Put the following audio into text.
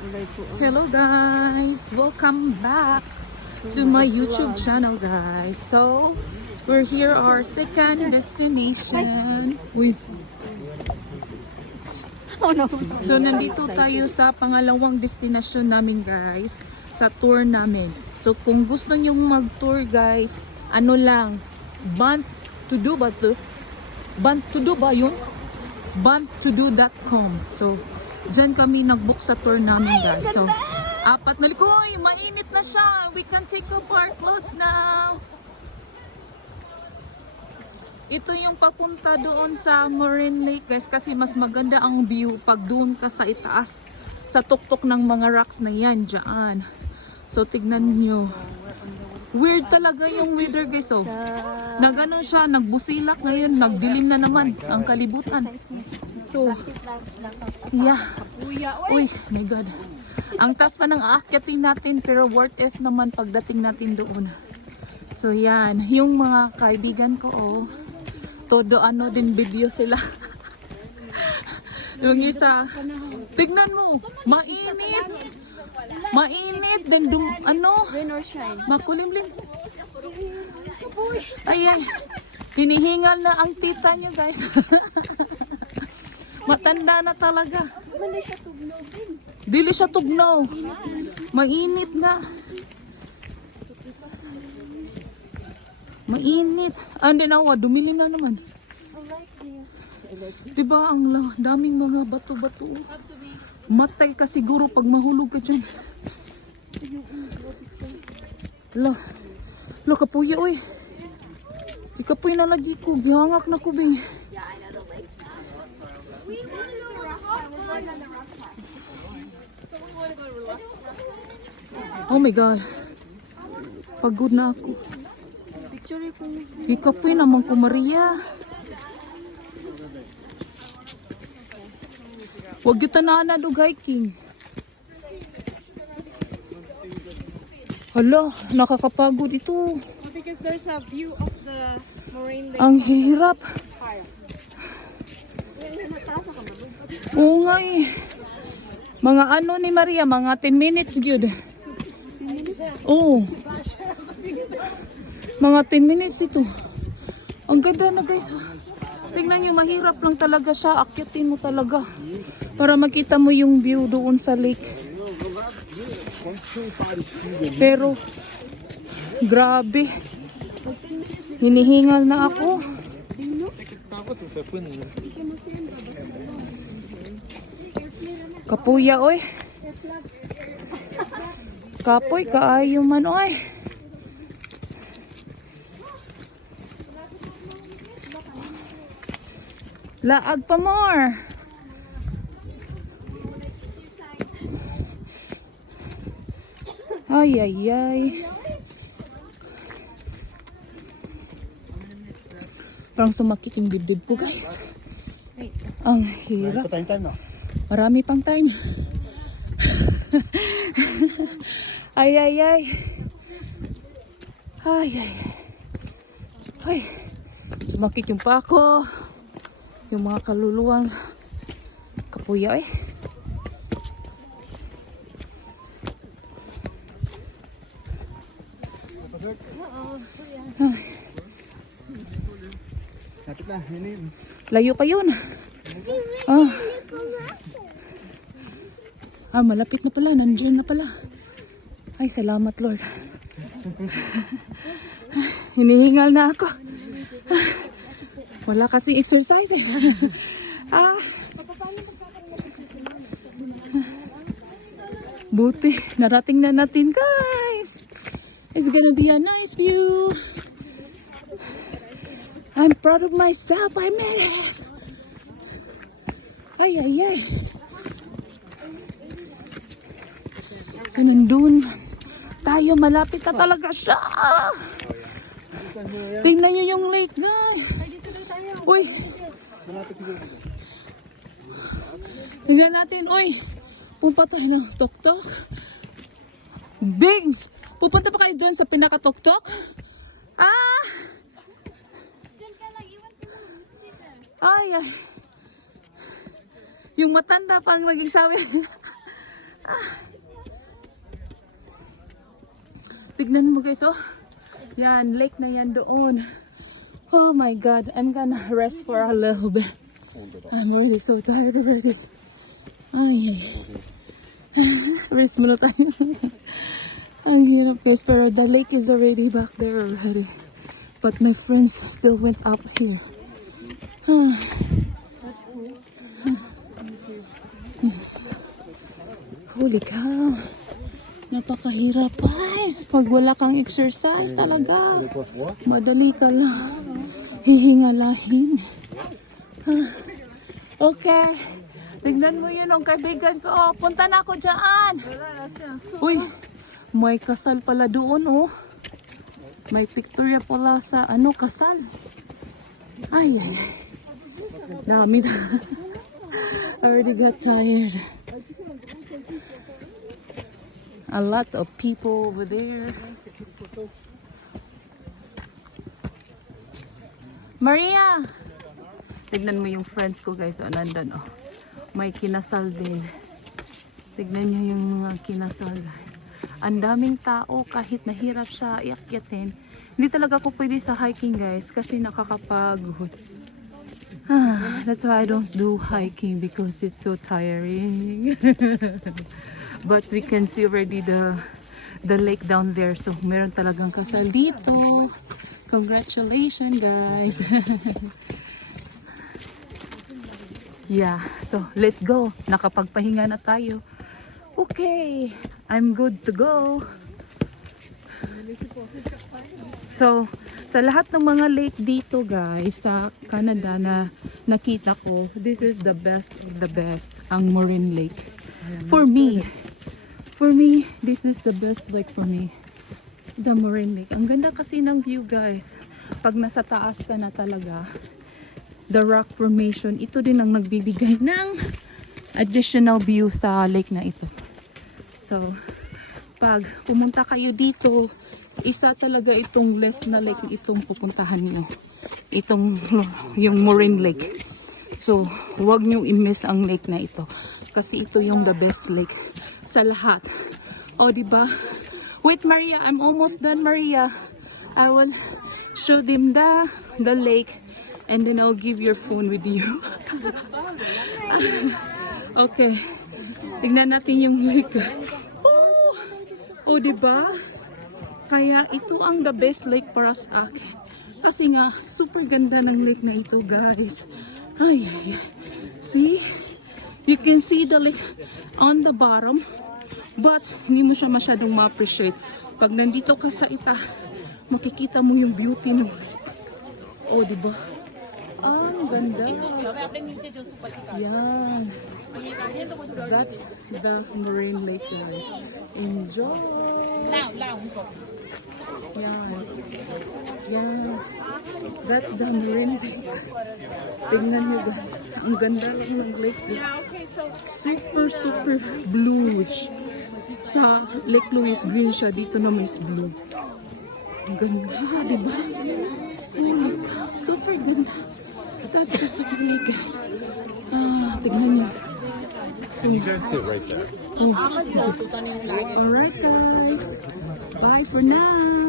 Hello guys, welcome back to my YouTube channel guys. So we're here our second destination. Uy. Oh no. So nandito tayo sa pangalawang destination namin guys, sa tour namin. So kung gusto nyong mag-tour guys, ano lang, Banttodo ba yun? Banttodo.com. So dyan kami nag-book sa tour namin guys. So, apat na likoy, mainit na siya. We can take off our clothes now. Ito yung papunta doon sa Moraine Lake guys. Kasi mas maganda ang view pag doon ka sa itaas. Sa tuktok ng mga rocks na yan dyan. So, tignan nyo. Weird talaga yung weather guys. So, nagano siya, nagbusilak ngayon. Nagdilim na naman ang kalibutan. So, yeah. Uy, my God. Ang taas pa ng aakyatin natin pero worth it naman pagdating natin doon. So, yan. Yung mga kaibigan ko, oh, todo ano din video sila. Yung isa, tignan mo, mainit. Mainit, then ano, Rain or shine. makulimlim. Ayan. Hinihingal na ang tita nyo guys. Matanda na talaga. Hindi siya tugnaw din. Dili siya tugnaw. Mainit na. Mainit. Ah, hindi na ako. Dumilim na naman. Diba ang daming mga bato-bato. Matay ka siguro pag mahulog ka dyan. Lo, kapuya oy. Ikapoy na lagi ko. Gihangak na ko bing. Oh my God. Pagod na ako. Ikapoy naman ko Maria. Huwag yung tanaan na dog hiking. Hala, nakakapagod ito. Because there's a view of the Moraine Lake. Ang hirap. Oo nga eh. Mga ano ni Maria, mga 10 minutes good. Oo. Mga 10 minutes ito. Ang ganda na guys. Tingnan nyo, mahirap lang talaga siya. Akyatin mo talaga. Para makita mo yung view doon sa lake. Pero, grabe. Hinihingal na ako. Kapuya oy. Kapoy kaayo man oy. Laag pa more. Ay ay ay. Parang sumakit yung dibdib ko guys. Ang hirap. Marami pang time. Ay ay ay. Ay ay. Ay. Sumakit yung pako. Yung mga kaluluwang kapuya eh. Layo pa yun. Malapit na pala. Nandiyan na pala. Ay, salamat Lord. Hinihingal na ako. Wala kasing exercise eh. Buti. Narating na natin guys. It's gonna be a nice view. I'm proud of myself. I made it. Ay, ay, ay. So, nandun tayo. Malapit na talaga siya. Tingnan nyo yung lake, guys. Uy. Tingnan natin. Uy. Pupunta tayo ng tok-tok. Bings! Pupunta pa kayo dun sa pinaka-tok-tok? Ay, ay. Yung matanda pang naging sabi. Tignan mo guys, oh. Yan, lake na yan doon. Oh my God, I'm gonna rest for a little bit. I'm really so tired already. Ay, ay. Rest muna tayo. Ang hirap guys, pero the lake is already back there already. But my friends still went up here. Holy cow. Napakahirap guys. Pag wala kang exercise talaga. Madali ka lang. Hihingalahin. Okay. Tignan mo yun ang kaibigan ko. Oh, punta na ako dyan. Uy, may kasal pala doon oh. May picture pala sa ano kasal. Ay, ay. Dami na. Already got tired. A lot of people over there. Maria! Tignan mo yung friends ko guys. Oh, nandun oh. May kinasal din. Tignan nyo yung mga kinasal guys. Ang daming tao kahit nahirap siya iakyatin. Hindi talaga ako pwede sa hiking guys kasi nakakapagod. That's why I don't do hiking because it's so tiring. But we can see already the lake down there. So meron talagang kasal dito. Congratulations guys. Yeah, so let's go. Nakapagpahinga na tayo. Okay, I'm good to go. So, sa lahat ng mga lake dito guys, sa Canada na nakita ko, this is the best of the best, ang Moraine Lake. For me, this is the best lake for me. The Moraine Lake. Ang ganda kasi ng view guys. Pag nasa taas ka na talaga, the rock formation, ito din ang nagbibigay ng additional view sa lake na ito. So, pag pumunta kayo dito, isa talaga itong less na lake itong pupuntahan niyo. Itong yung Moraine Lake. So, huwag niyo i-miss ang lake na ito. Kasi ito yung the best lake sa lahat. O, diba? Wait, Maria. I'm almost done, Maria. I will show them the lake. And then I'll give your phone with you. Okay. Tignan natin yung lake. Oh, diba? Kaya ito ang the best lake para sa akin. Kasi nga, super ganda ng lake na ito, guys. Ay, ay, ay. See? You can see the lake on the bottom. But, hindi mo siya masyadong ma-appreciate. Pag nandito ka sa itaas, makikita mo yung beauty ng lake. Oh, diba? Ang ganda. Yan. That's the Moraine Lake, guys. Enjoy. Yan. Yan. That's the Moraine Lake. Tingnan nyo guys. Ang ganda lang ng lake. Super, super bluish. Sa Lake Louise, green siya. Dito naman is blue. Ang ganda, diba? Holy cow. Super ganda. That's just so really guys. Tignan nyo. So, You guys sit right there. oh, alright guys. Bye for now.